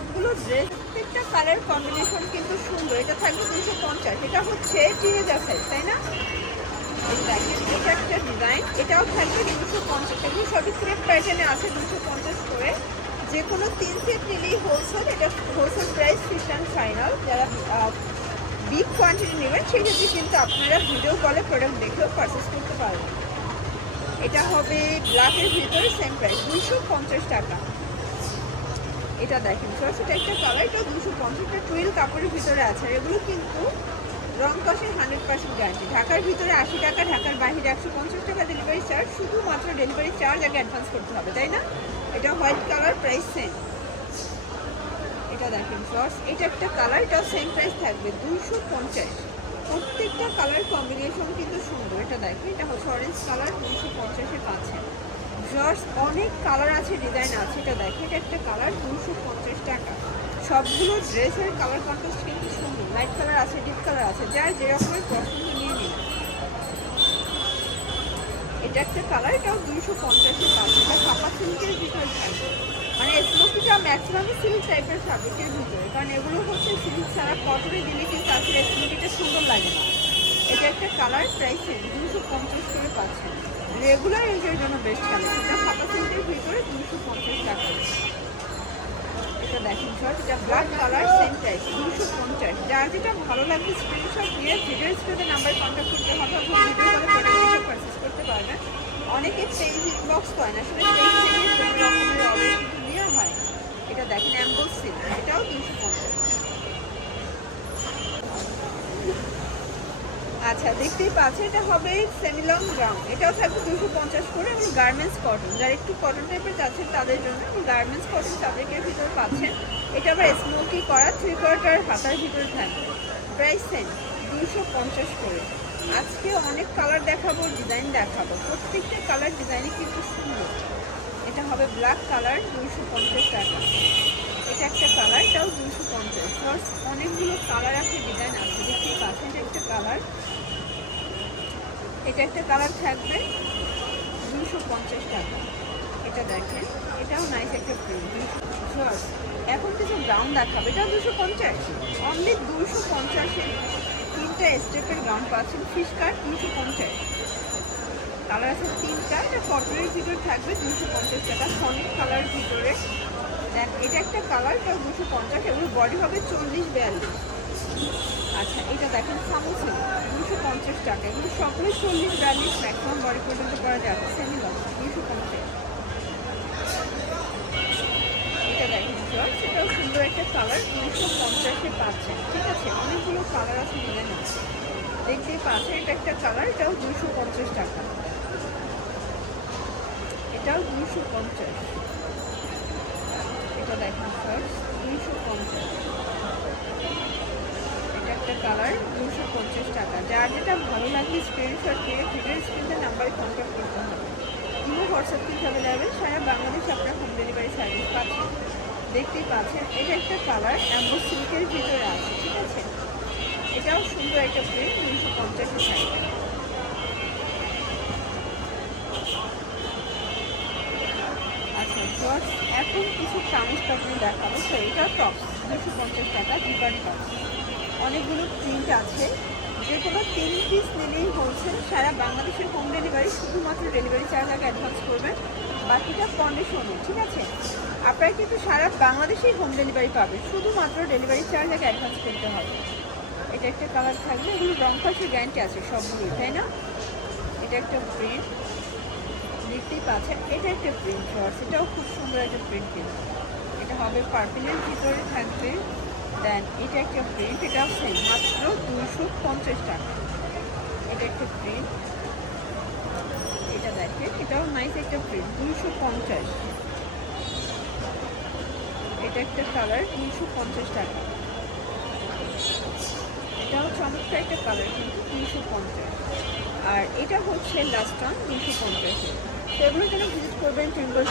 সবগুলো ড্রেস প্রত্যেকটা colour combination কিন্তু সুন্দর। এটা থাকবে দুশো পঞ্চাশ। এটা হচ্ছে টিনেজার সাইজ তাই না? এটা একটা ডিজাইন এটাও থাকবে দুশো পঞ্চাশ। এগুলো সবই ক্রেপ প্যাটার্নে আছে দুশো পঞ্চাশ করে। যে কোনো তিন সেট নিলেই হোলসেল এটা হোলসেল প্রাইস অ্যান্ড ফাইনাল যারা বিগ কোয়ান্টিটি নেবেন সেই ক্ষেত্রে কিন্তু আপনারা ভিডিও কলে প্রোডাক্ট দেখেও পারচেস করতে পারবেন। এটা হবে ব্ল্যাকের ভিতরে সেম প্রাইস দুশো পঞ্চাশ টাকা। এটা দেখেন ফার্স্ট এটা একটা কালার এটা দুশো পঞ্চাশটা টুয়েল কাপড়ের ভিতরে আছে। এগুলো কিন্তু রং কষের হান্ড্রেড পার্সেন্ট গ্যারান্টি ঢাকার ভিতরে আশি টাকা, ঢাকার বাইরে একশো পঞ্চাশ টাকা ডেলিভারি চার্জ শুধুমাত্র ডেলিভারি চার্জ আগে অ্যাডভান্স করতে হবে, তাই না? এটা হোয়াইট কালার প্রাইস সেম এটা দেখেন ফার্স্ট এটা একটা কালার এটাও সেম প্রাইস থাকবে, দুশো পঞ্চাশ। প্রত্যেকটা কালার কম্বিনেশন কিন্তু সুন্দর। এটা দেখেন, এটা হচ্ছে অরেঞ্জ কালার দুশো পঞ্চাশে পাচ্ছেন জাস্ট অনেক কালার আছে ডিজাইন আছে, এটা দেখেন এটা একটা কালার দুশো পঞ্চাশ টাকা। সবগুলো ড্রেসের কালার কন্ট্রাস্ট কিন্তু সুন্দর। লাইট কালার আছে ডিপ কালার আছে, যার যে রকমের পছন্দ নিয়ে নিন। এটা একটা কালার এটাও দুইশো পঞ্চাশে পাঁচ এটা ছাপা সিল্কের ভিতরে থাকবে। মানে স্মোকিটা ম্যাক্সিমামই সিল্ক টাইপের ফ্যাব্রিকের ভিতরে। কারণ এগুলো হচ্ছে সিল্ক ছাড়া কটনে দিলে কিন্তু আসলে স্মোকিটা সুন্দর লাগে না। এটা একটা কালার প্রাইস দুশো পঞ্চাশ করে পাচ্ছেন। রেগুলার ইউজের জন্য বেস্ট কালার এটা ছাপা সিল্কের ভিতরে দুশো পঞ্চাশ টাকা। এটা দেখেন স্যার এটা ব্ল্যাক কালার সেম প্রাইস দুশো পঞ্চাশ। যার যেটা ভালো লাগবে স্ক্রিনশট দিয়ে ভিডিও স্ক্রিনে নাম্বার কন্ট্যাক্ট করতে হবে ভিডিও করে পারচেস করতে পারবেন। অনেকে পেজ ইনবক্স করেন আসলে পেজ থেকে কোনো রকমের অর্ডার কিন্তু নেওয়া হয় এটা দেখেন অ্যাম্বল সিল্ক এটাও দুশো পঞ্চাশ আচ্ছা দেখতেই পাচ্ছেন, এটা হবে সেমি লং এটাও থাকবে দুশো পঞ্চাশ করে, এবং গার্মেন্টস কটন যারা একটু কটন টাইপের চাচ্ছেন তাদের জন্য গার্মেন্টস কটন ফ্যাব্রিকের ভিতরে পাচ্ছেন। এটা আবার স্মোকি করা থ্রি কোয়ার্টার হাতার ভিতরে থাকবে। প্রাইস সেম দুশো পঞ্চাশ করে। আজকে অনেক কালার দেখাবো ডিজাইন দেখাবো। প্রত্যেকটা কালার ডিজাইনই কিন্তু সুন্দর। এটা হবে ব্ল্যাক কালার দুশো পঞ্চাশ টাকা। এটা একটা কালার এটাও দুশো পঞ্চাশ। অনেকগুলো কালার আছে ডিজাইন আছে। দেখতেই পাচ্ছেন একটা কালার এটা একটা কালার থাকবে দুশো পঞ্চাশ টাকা। এটা দেখেন, এটাও নাইস একটা প্রিন্ট এখন কিছু ব্রাউন দেখাবে, এটাও দুশো পঞ্চাশ। অনলি দুশো পঞ্চাশে তিনটা স্টেপের গ্রাউন্ড পাচ্ছেন। ফিশ কাট দুশো পঞ্চাশ। কালার আছে তিনটা, এটা কটনের ভিতরে থাকবে দুশো পঞ্চাশ টাকা। সনিক কালার ভিতরে। দেখ, এটা একটা কালার এটা দুশো পঞ্চাশ। এগুলো বডি হবে চল্লিশ বিয়াল্লিশ। আচ্ছা এটা দেখেন সামোসা দুশো পঞ্চাশ টাকা। এগুলো সকলে চল্লিশ, বিয়াল্লিশ ম্যাক্সিমাম বডি পর্যন্ত করা যাবে। সেমি লং দুশো পঞ্চাশ। এটা দেখেন, জর্জ, এটাও সুন্দর একটা কালার দুশো পঞ্চাশে পাচ্ছেন। ঠিক আছে, অনেকগুলো কালার আছে মিলে না দেখতেই পাচ্ছেন, এটা একটা কালার এটাও দুশো পঞ্চাশ টাকা। এটাও দুশো পঞ্চাশ। এটা দেখেন ফার্স্ট দুইশো পঞ্চাশ। একটা কালার দুশো পঞ্চাশ টাকা। যার যেটা ভালো লাগে স্ক্রিনশট দিয়ে ভিডিও স্ক্রিনে নাম্বারে কন্ট্যাক্ট করতে হবে। ইমো হোয়াটসঅ্যাপ কিন্তু অ্যাভেলেবেল সারা বাংলাদেশ আপনার হোম ডেলিভারি সার্ভিস পাচ্ছেন দেখতেই পাচ্ছেন, এটা একটা কালার অ্যাম্বো সিল্কের ভিতরে আছে, ঠিক আছে? এটাও সুন্দর একটা প্রিন্ট দুশো পঞ্চাশ থাকবে আচ্ছা এখন কিছু কামিজ প্যাটার্ন দেখাবো, তো এটা টপ দুশো পঞ্চাশ টাকা জিপার অনেকগুলো প্রিন্ট আছে। যে কোনো তিন পিস নিলেই হোলসেল সারা বাংলাদেশের হোম ডেলিভারি শুধুমাত্র ডেলিভারি চার্জ আগে অ্যাডভান্স করবেন। বাকিটা কন্ডিশনে ঠিক আছে? আপনারা কিন্তু সারা বাংলাদেশেই হোম ডেলিভারি পাবে শুধুমাত্র ডেলিভারি চার্জ আগে অ্যাডভান্স করতে হবে। এটা একটা কালার থাকবে। এগুলো রং পাশের গ্যারান্টি আছে সবগুলোই, তাই না? এটা একটা প্রিন্ট দেখতেই পাচ্ছেন, এটা একটা প্রিন্ট শর্টস এটাও খুব সুন্দর একটা প্রিন্ট কিন্তু। এটা হবে পার্পেলের ভিতরে থাকবে। দেন, এটা একটা প্রিন্ট এটা সেম মাত্র দুশো পঞ্চাশ টাকা। এটা একটা প্রিন্ট এটা দেখেন, এটাও নাইস একটা প্রিন্ট দুশো পঞ্চাশ। এটা একটা কালার দুশো পঞ্চাশ টাকা। এটাও চমৎকার একটা কালার কিন্তু দুশো পঞ্চাশ। আর এটা হচ্ছে লাস্ট টান দুশো পঞ্চাশে। তো এগুলোর জন্য ভিজিট করবেন ট্রিঙ্গল